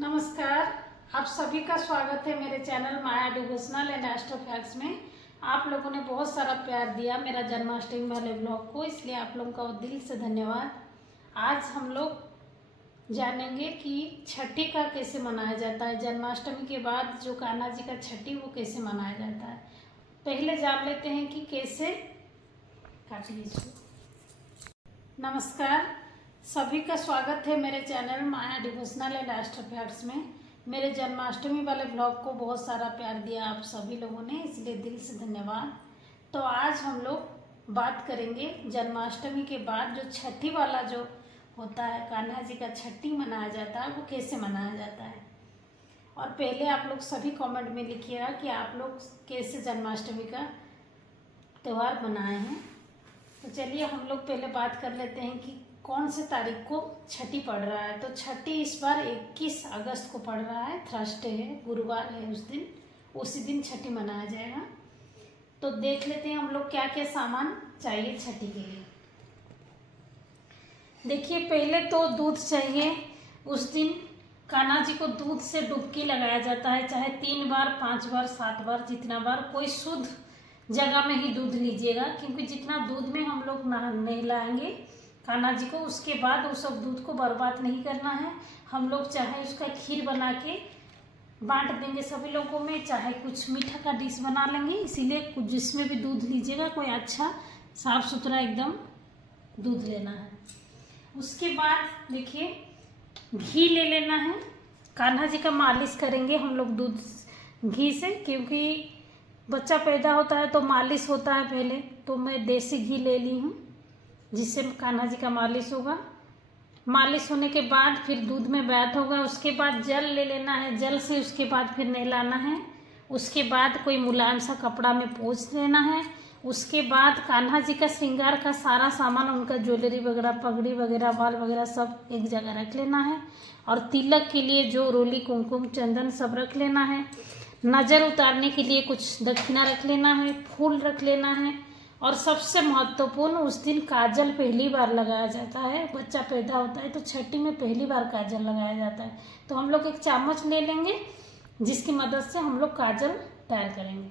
नमस्कार, आप सभी का स्वागत है मेरे channel Maya devotional and astro facts में। आप लोगों ने बहुत सारा प्यार दिया मेरा जन्माष्टमी वाले ब्लॉग को, इसलिए आप लोगों का दिल से धन्यवाद। आज हम लोग जानेंगे कि छठी का कैसे मनाया जाता है। जन्माष्टमी के बाद जो कान्हा जी का छठी वो कैसे मनाया जाता है। पहले जान लेते हैं कि कैसे काटिए। नमस्कार, सभी का स्वागत है मेरे channel Maya devotional and astro facts में। मेरे जन्माष्टमी वाले ब्लॉग को बहुत सारा प्यार दिया आप सभी लोगों ने, इसलिए दिल से धन्यवाद। तो आज हम लोग बात करेंगे जन्माष्टमी के बाद जो छठी वाला जो होता है, कान्हा जी का छठी मनाया जाता है, वो कैसे मनाया जाता है। और पहले आप लोग सभी कमेंट में लिखिएगा कि आप लोग कैसे जन्माष्टमी का त्यौहार मनाए हैं। तो चलिए हम लोग पहले बात कर लेते हैं कि कौन से तारीख को छठी पड़ रहा है। तो छठी इस बार 21 अगस्त को पड़ रहा है, थर्सडे है, गुरुवार है। उसी दिन छठी मनाया जाएगा। तो देख लेते हैं हम लोग क्या क्या सामान चाहिए छठी के लिए। देखिए, पहले तो दूध चाहिए। उस दिन कान्हा जी को दूध से डुबकी लगाया जाता है, चाहे 3 बार, 5 बार, 7 बार, जितना बार। कोई शुद्ध जगह में ही दूध लीजिएगा, क्योंकि जितना दूध में हम लोग नहलाएंगे कान्हा जी को, उसके बाद उस सब दूध को बर्बाद नहीं करना है। हम लोग चाहे उसका खीर बना के बांट देंगे सभी लोगों में, चाहे कुछ मीठा का डिश बना लेंगे। इसीलिए कुछ जिसमें भी दूध लीजिएगा कोई अच्छा साफ सुथरा एकदम दूध लेना है। उसके बाद देखिए, घी ले लेना है। कान्हा जी का मालिश करेंगे हम लोग दूध घी से, क्योंकि बच्चा पैदा होता है तो मालिश होता है पहले। तो मैं देसी घी ले ली हूँ, जिससे कान्हा जी का मालिश होगा। मालिश होने के बाद फिर दूध में बैठ होगा। उसके बाद जल ले लेना है, जल से उसके बाद फिर नहलाना है। उसके बाद कोई मुलायम सा कपड़ा में पोंछ लेना है। उसके बाद कान्हा जी का श्रृंगार का सारा सामान, उनका ज्वेलरी वगैरह, पगड़ी वगैरह, बाल वगैरह सब एक जगह रख लेना है। और तिलक के लिए जो रोली, कुमकुम, चंदन सब रख लेना है। नजर उतारने के लिए कुछ दक्षिणा रख लेना है, फूल रख लेना है। और सबसे महत्वपूर्ण, उस दिन काजल पहली बार लगाया जाता है। बच्चा पैदा होता है तो छठी में पहली बार काजल लगाया जाता है। तो हम लोग एक चम्मच ले लेंगे, जिसकी मदद से हम लोग काजल तैयार करेंगे।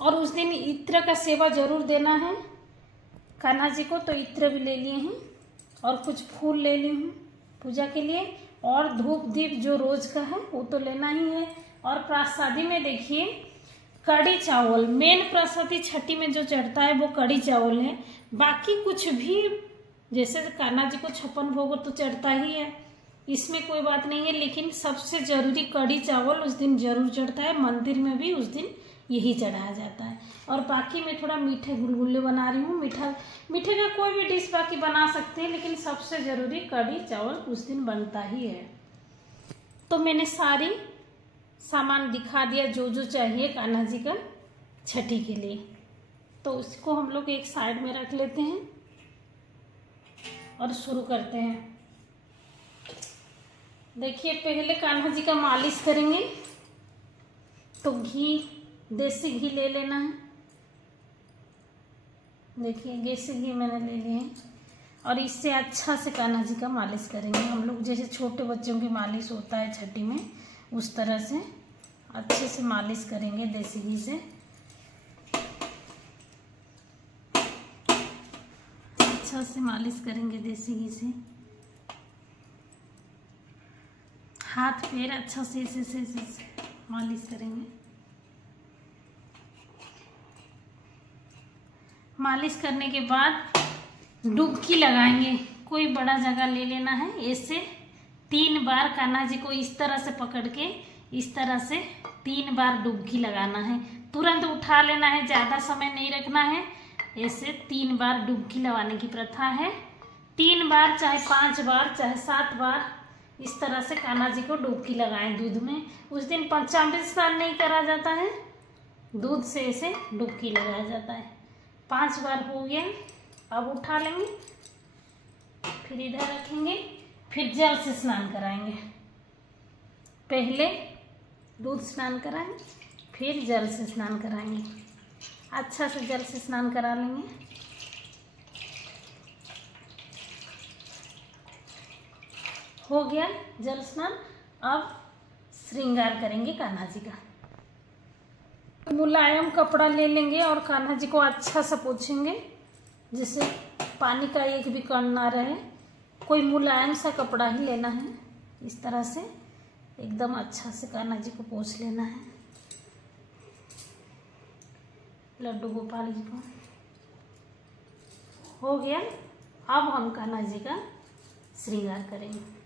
और उस दिन इत्र का सेवा जरूर देना है कान्हा जी को। तो इत्र भी ले लिए हैं और कुछ फूल ले ली हूँ पूजा के लिए। और धूप दीप जो रोज का है वो तो लेना ही है। और प्रसादी में देखिए, कड़ी चावल मेन प्रसादी छठी में जो चढ़ता है वो कड़ी चावल है। बाकी कुछ भी, जैसे कान्हा जी को 56 भोग तो चढ़ता ही है, इसमें कोई बात नहीं है। लेकिन सबसे जरूरी कड़ी चावल उस दिन जरूर चढ़ता है। मंदिर में भी उस दिन यही चढ़ाया जाता है। और बाकी मैं थोड़ा मीठे गुलगुल्ले बना रही हूँ। मीठे का कोई भी डिश बाकी बना सकते हैं, लेकिन सबसे जरूरी कड़ी चावल उस दिन बनता ही है। तो मैंने सारी सामान दिखा दिया जो जो चाहिए कान्हा जी का छठी के लिए। तो उसको हम लोग एक साइड में रख लेते हैं और शुरू करते हैं। देखिए, पहले कान्हा जी का मालिश करेंगे। तो घी, देसी घी ले लेना है। देखिए, देसी घी मैंने ले लिए हैं। और इससे अच्छा से कान्हा जी का मालिश करेंगे हम लोग, जैसे छोटे बच्चों की मालिश होता है छठी में, उस तरह से अच्छे से मालिश करेंगे देसी घी से। अच्छा से मालिश करेंगे देसी घी से। हाथ पैर अच्छा से ऐसे मालिश करेंगे। मालिश करने के बाद डुबकी लगाएंगे। कोई बड़ा जगह ले लेना है। ऐसे 3 बार कान्हा जी को इस तरह से पकड़ के, इस तरह से 3 बार डुबकी लगाना है। तुरंत उठा लेना है, ज्यादा समय नहीं रखना है। ऐसे 3 बार डुबकी लगाने की प्रथा है। 3 बार, चाहे 5 बार, चाहे 7 बार, इस तरह से कान्हा जी को डुबकी लगाएं दूध में। उस दिन पंचामृत स्नान नहीं करा जाता है, दूध से ऐसे डुबकी लगाया जाता है। 5 बार हो गया। अब उठा लेंगे, फिर इधर रखेंगे, फिर जल से स्नान कराएंगे। पहले दूध स्नान कराएं, फिर जल से स्नान कराएंगे। अच्छा से जल से स्नान करा लेंगे। हो गया जल स्नान। अब श्रृंगार करेंगे कान्हा जी का। मुलायम कपड़ा ले लेंगे और कान्हा जी को अच्छा से पोंछेंगे, जिससे पानी का एक भी कण ना रहे। कोई मुलायम सा कपड़ा ही लेना है, इस तरह से एकदम अच्छा से कान्हा जी को पोंछ लेना है। लड्डू गोपाल जी को हो गया। अब हम कान्हा जी का श्रृंगार करेंगे।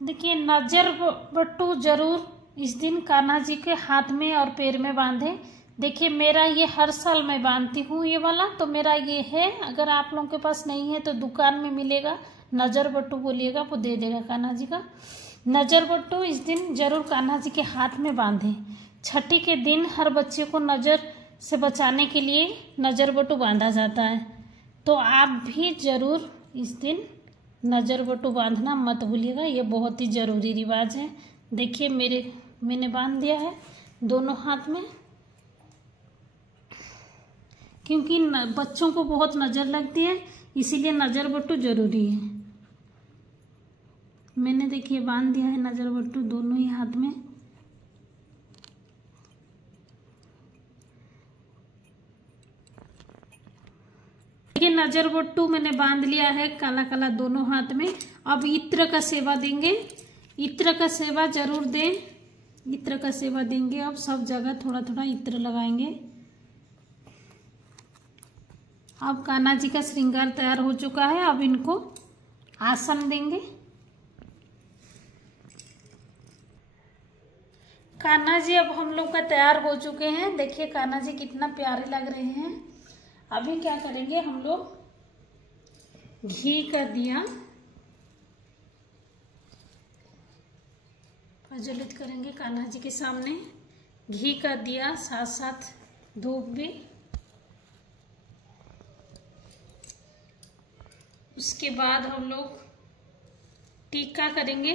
देखिए, नजर बट्टू जरूर इस दिन कान्हा जी के हाथ में और पैर में बांधे। देखिए, मेरा ये हर साल मैं बांधती हूँ ये वाला, तो मेरा ये है। अगर आप लोगों के पास नहीं है तो दुकान में मिलेगा, नजर बट्टू बोलिएगा, वो दे देगा कान्हा जी का। नजर बट्टू इस दिन जरूर कान्हा जी के हाथ में बांधे। छठी के दिन हर बच्चे को नजर से बचाने के लिए नजर बट्टू बांधा जाता है, तो आप भी जरूर इस दिन नजर बट्टू बांधना मत भूलिएगा। ये बहुत ही जरूरी रिवाज है। देखिए, मैंने बांध दिया है दोनों हाथ में, क्योंकि बच्चों को बहुत नजर लगती है, इसीलिए नजर बट्टू जरूरी है। मैंने देखिए बांध दिया है नजर बट्टू दोनों ही हाथ में। देखिए, नजर बट्टू मैंने बांध लिया है काला काला दोनों हाथ में। अब इत्र का सेवा देंगे। इत्र का सेवा जरूर दें। इत्र का सेवा देंगे। अब सब जगह थोड़ा थोड़ा इत्र लगाएंगे। अब कान्हा जी का श्रृंगार तैयार हो चुका है। अब इनको आसन देंगे। कान्हा जी अब हम लोग का तैयार हो चुके हैं। देखिए, कान्हा जी कितना प्यारे लग रहे हैं। अभी क्या करेंगे, हम लोग घी का दिया प्रज्वलित करेंगे कान्हा जी के सामने। घी का दिया, साथ साथ धूप भी। उसके बाद हम लोग टीका करेंगे।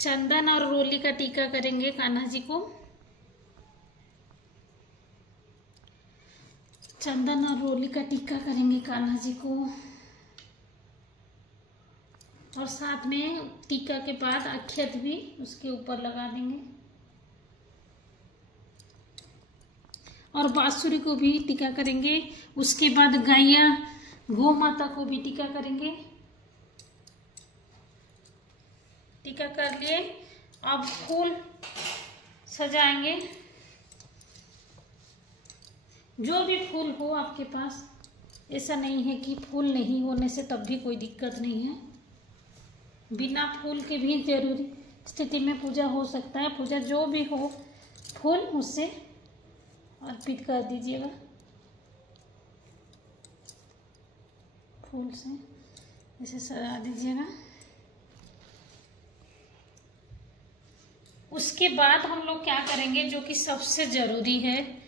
चंदन और रोली का टीका करेंगे कान्हा जी को। चंदन और रोली का टीका करेंगे कान्हा जी को। और साथ में टीका के बाद अक्षत भी उसके ऊपर लगा देंगे। और बांसुरी को भी टीका करेंगे। उसके बाद गैया गौ माता को भी टीका करेंगे। टीका कर लिए। अब फूल सजाएंगे। जो भी फूल हो आपके पास, ऐसा नहीं है कि फूल नहीं होने से तब भी कोई दिक्कत नहीं है। बिना फूल के भी जरूरी स्थिति में पूजा हो सकता है। पूजा जो भी हो, फूल उससे अर्पित कर दीजिएगा। फूल से इसे सजा दीजिएगा। उसके बाद हम लोग क्या करेंगे, जो कि सबसे जरूरी है।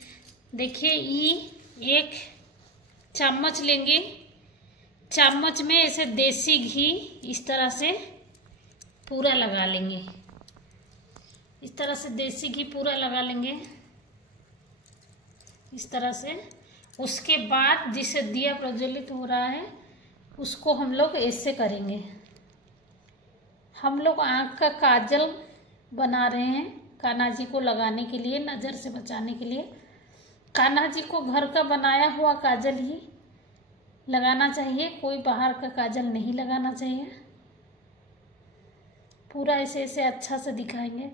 देखिए, ये एक चम्मच लेंगे। चम्मच में ऐसे देसी घी इस तरह से पूरा लगा लेंगे। इस तरह से देसी घी पूरा लगा लेंगे, इस तरह से। उसके बाद जिसे दिया प्रज्वलित हो रहा है, उसको हम लोग ऐसे करेंगे। हम लोग आँख का काजल बना रहे हैं कान्हा जी को लगाने के लिए, नज़र से बचाने के लिए। कान्हा जी को घर का बनाया हुआ काजल ही लगाना चाहिए, कोई बाहर का काजल नहीं लगाना चाहिए। पूरा ऐसे ऐसे अच्छा से दिखाएंगे।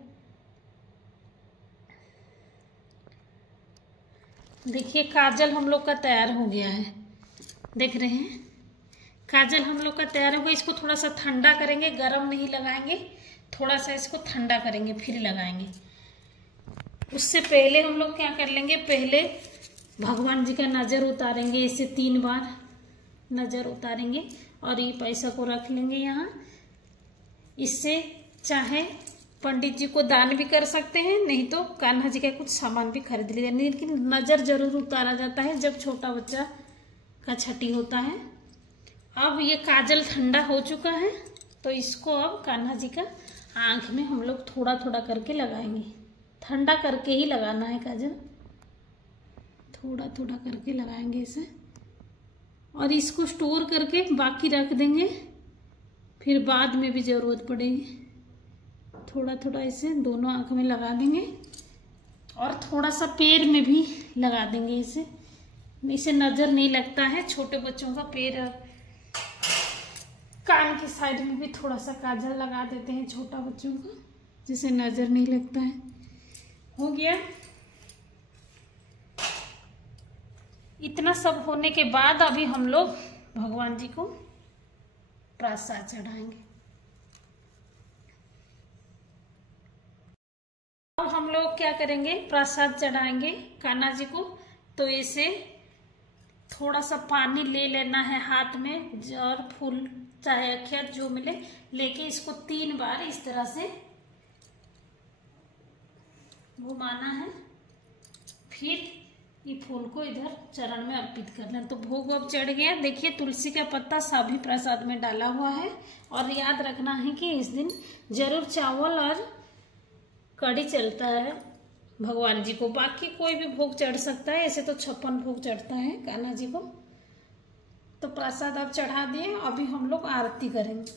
देखिए, काजल हम लोग का तैयार हो गया है। देख रहे हैं, काजल हम लोग का तैयार हो गया। इसको थोड़ा सा ठंडा करेंगे, गरम नहीं लगाएंगे। थोड़ा सा इसको ठंडा करेंगे, फिर लगाएंगे। उससे पहले हम लोग क्या कर लेंगे, पहले भगवान जी का नज़र उतारेंगे। ऐसे 3 बार नज़र उतारेंगे और ये पैसा को रख लेंगे यहाँ। इससे चाहे पंडित जी को दान भी कर सकते हैं, नहीं तो कान्हा जी का कुछ सामान भी खरीद लीजिए। लेकिन नज़र जरूर उतारा जाता है जब छोटा बच्चा का छठी होता है। अब ये काजल ठंडा हो चुका है, तो इसको अब कान्हा जी का आँख में हम लोग थोड़ा थोड़ा करके लगाएंगे। ठंडा करके ही लगाना है काजल, थोड़ा थोड़ा करके लगाएंगे इसे और इसको स्टोर करके बाकी रख देंगे, फिर बाद में भी ज़रूरत पड़ेगी। थोड़ा थोड़ा इसे दोनों आँख में लगा देंगे और थोड़ा सा पैर में भी लगा देंगे। इसे नज़र नहीं लगता है, छोटे बच्चों का पैर और कान की साइड में भी थोड़ा सा काजल लगा देते हैं छोटा बच्चों का, जिसे नज़र नहीं लगता है। हो गया। इतना सब होने के बाद अभी हम लोग भगवान जी को प्रसाद चढ़ाएंगे। अब हम लोग क्या करेंगे, प्रसाद चढ़ाएंगे कान्हा जी को। तो इसे थोड़ा सा पानी ले लेना है हाथ में और फूल चाहे अक्षत जो मिले लेके इसको 3 बार इस तरह से घुमाना है, फिर ये फूल को इधर चरण में अर्पित कर लें। तो भोग अब चढ़ गया। देखिए तुलसी का पत्ता सभी प्रसाद में डाला हुआ है। और याद रखना है कि इस दिन जरूर चावल और कढ़ी चलता है भगवान जी को, बाकी कोई भी भोग चढ़ सकता है। ऐसे तो 56 भोग चढ़ता है कान्हा जी को। तो प्रसाद अब चढ़ा दिए, अभी हम लोग आरती करेंगे।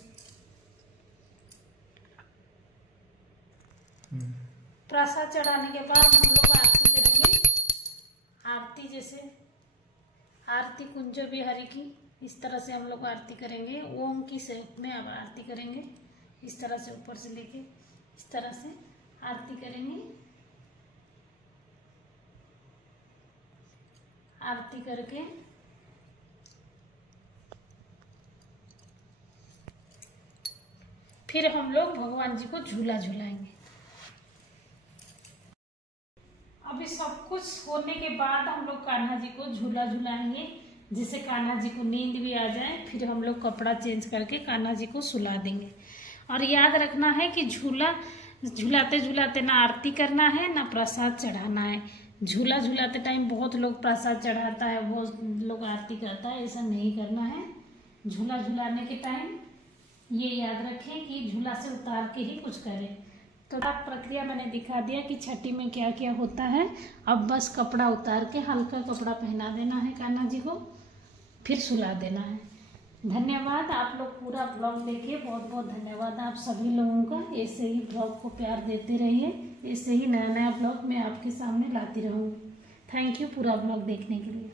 प्रसाद चढ़ाने के बाद हम लोग आरती करेंगे। आरती जैसे आरती कुंज बिहारी की, इस तरह से हम लोग आरती करेंगे। ओम की शेप में अब आरती करेंगे, इस तरह से ऊपर से लेके इस तरह से आरती करेंगे। आरती करके फिर हम लोग भगवान जी को झूला झूलाएंगे। अभी सब कुछ होने के बाद हम लोग कान्हा जी को झूला झूलाएंगे, जिससे कान्हा जी को नींद भी आ जाए। फिर हम लोग कपड़ा चेंज करके कान्हा जी को सुला देंगे। और याद रखना है कि झूला झूलाते झूलाते ना आरती करना है ना प्रसाद चढ़ाना है। झूला झूलाते टाइम बहुत लोग प्रसाद चढ़ाता है, बहुत लोग आरती करता है, ऐसा नहीं करना है। झूला झूलाने के टाइम ये याद रखें कि झूला से उतार के ही कुछ करें। तो प्रक्रिया मैंने दिखा दिया कि छठी में क्या क्या होता है। अब बस कपड़ा उतार के हल्का कपड़ा पहना देना है कान्हा जी को, फिर सुला देना है। धन्यवाद, आप लोग पूरा ब्लॉग देखिए। बहुत बहुत धन्यवाद आप सभी लोगों का। ऐसे ही ब्लॉग को प्यार देते रहिए, ऐसे ही नया नया ब्लॉग मैं आपके सामने लाती रहूँगी। थैंक यू पूरा ब्लॉग देखने के लिए।